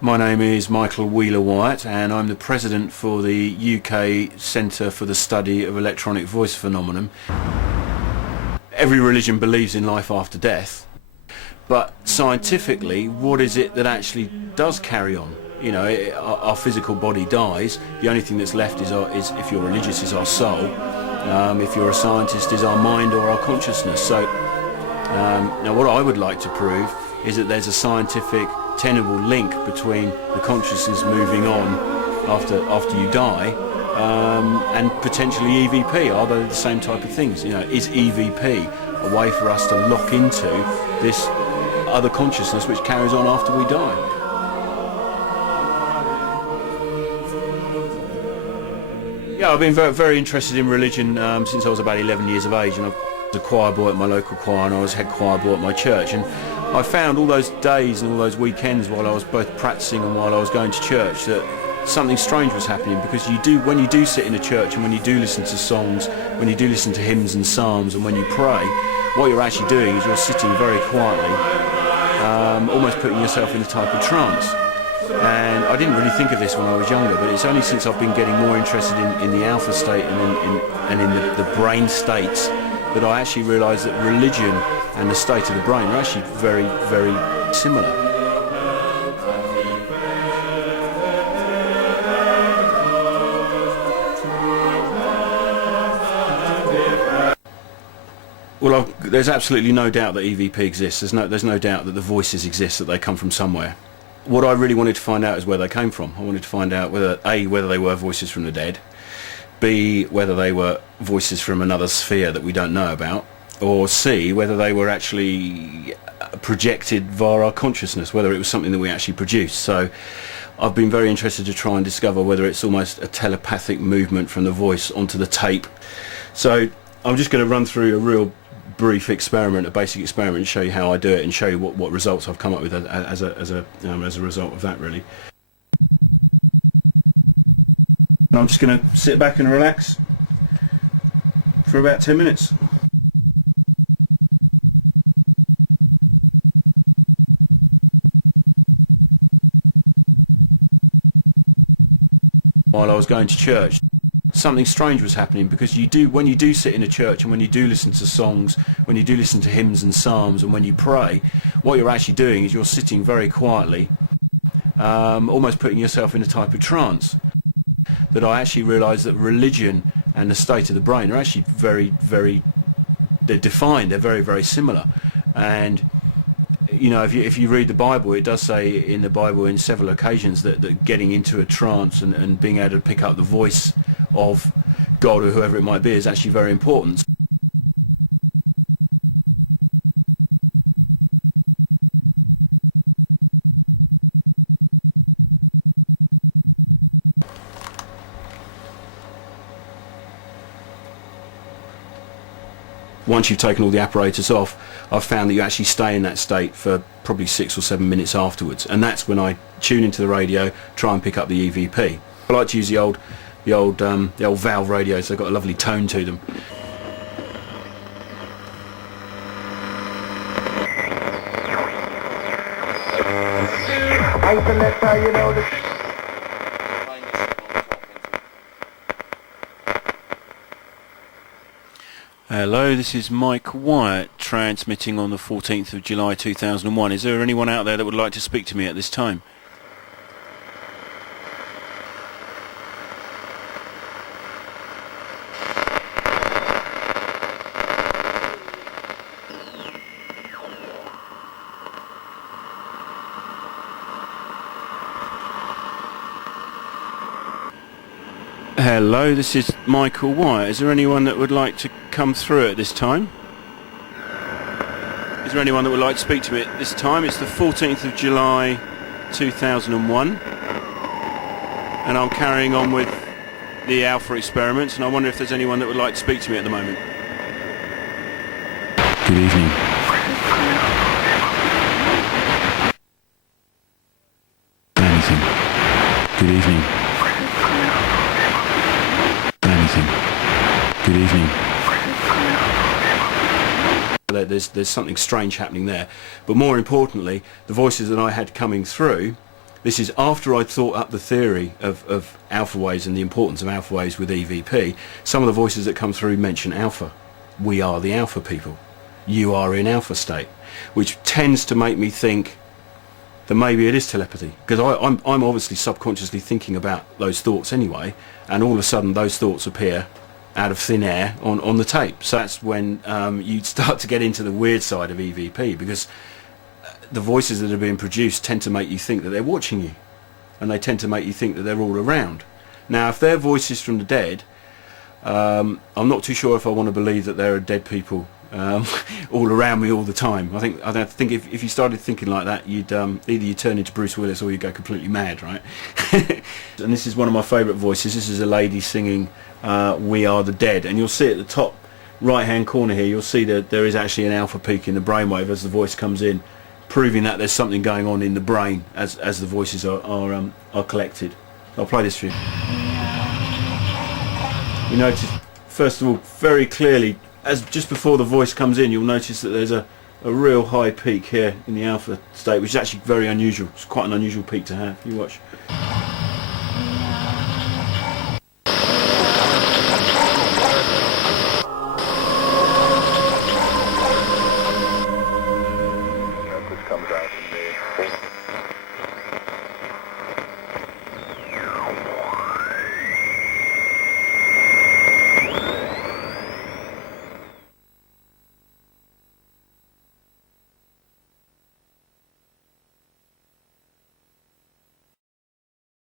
My name is Michael Wheeler-Wyatt and I'm the President for the UK Centre for the Study of Electronic Voice Phenomenon. Every religion believes in life after death, but scientifically, what is it that actually does carry on? You know, our physical body dies, the only thing that's left is if you're religious, is our soul. If you're a scientist, is our mind or our consciousness. So now what I would like to prove is that there's a scientific tenable link between the consciousness moving on after you die and potentially EVP. Are they the same type of things? You know, is EVP a way for us to lock into this other consciousness which carries on after we die? Yeah, I've been very interested in religion since I was about 11 years of age, and I was a choir boy at my local choir and I was head choir boy at my church, and I found all those days and all those weekends while I was both practicing and while I was going to church that something strange was happening, because when you do sit in a church and when you do listen to songs, when you do listen to hymns and psalms and when you pray, what you're actually doing is you're sitting very quietly, almost putting yourself in a type of trance. And I didn't really think of this when I was younger, but it's only since I've been getting more interested in the alpha state and in the brain states that I actually realised that religion and the state of the brain are actually very, very similar. Well, there's absolutely no doubt that EVP exists. There's no doubt that the voices exist, that they come from somewhere. What I really wanted to find out is where they came from. I wanted to find out whether they were voices from the dead, B, whether they were voices from another sphere that we don't know about, or C, whether they were actually projected via our consciousness, whether it was something that we actually produced. So I've been very interested to try and discover whether it's almost a telepathic movement from the voice onto the tape. So I'm just going to run through a real brief experiment, a basic experiment, and show you how I do it and show you what results I've come up with as a result of that, really. And I'm just going to sit back and relax for about 10 minutes. While I was going to church, something strange was happening, because when you do sit in a church and when you do listen to songs, when you do listen to hymns and psalms and when you pray, what you're actually doing is you're sitting very quietly, almost putting yourself in a type of trance. That I actually realised that religion and the state of the brain are actually they're defined, they're very, very similar. And you know, if you read the Bible, it does say in the Bible in several occasions that getting into a trance and being able to pick up the voice of God or whoever it might be is actually very important. Once you've taken all the apparatus off, I've found that you actually stay in that state for probably 6 or 7 minutes afterwards, and that's when I tune into the radio, try and pick up the EVP. I like to use the old valve radios. They've got a lovely tone to them. Hello, this is Mike Wyatt, transmitting on the 14th of July 2001. Is there anyone out there that would like to speak to me at this time? Hello, this is Michael Wyatt. Is there anyone that would like to come through at this time? Is there anyone that would like to speak to me at this time? It's the 14th of July 2001 and I'm carrying on with the alpha experiments, and I wonder if there's anyone that would like to speak to me at the moment. Good evening. Anything. Good evening. Anything. Good evening. There's something strange happening there, but more importantly, the voices that I had coming through This is after I'd thought up the theory of alpha waves and the importance of alpha waves with EVP. Some of the voices that come through mention alpha. We are the alpha people. You are in alpha state, which tends to make me think that maybe it is telepathy, because I'm obviously subconsciously thinking about those thoughts anyway, and all of a sudden those thoughts appear out of thin air on the tape. So that's when you start to get into the weird side of EVP, because the voices that are being produced tend to make you think that they're watching you, and they tend to make you think that they're all around. Now, if they're voices from the dead, I'm not too sure if I want to believe that there are dead people all around me all the time. I think if you started thinking like that, you'd either you turn into Bruce Willis or you go completely mad, right? And this is one of my favourite voices. This is a lady singing "We Are the Dead," and you'll see at the top right hand corner here, you'll see that there is actually an alpha peak in the brainwave as the voice comes in, proving that there's something going on in the brain as the voices are collected. I'll play this for you. You notice, first of all, very clearly, as just before the voice comes in, you'll notice that there's a real high peak here in the alpha state, which is actually very unusual. It's quite an unusual peak to have. You watch.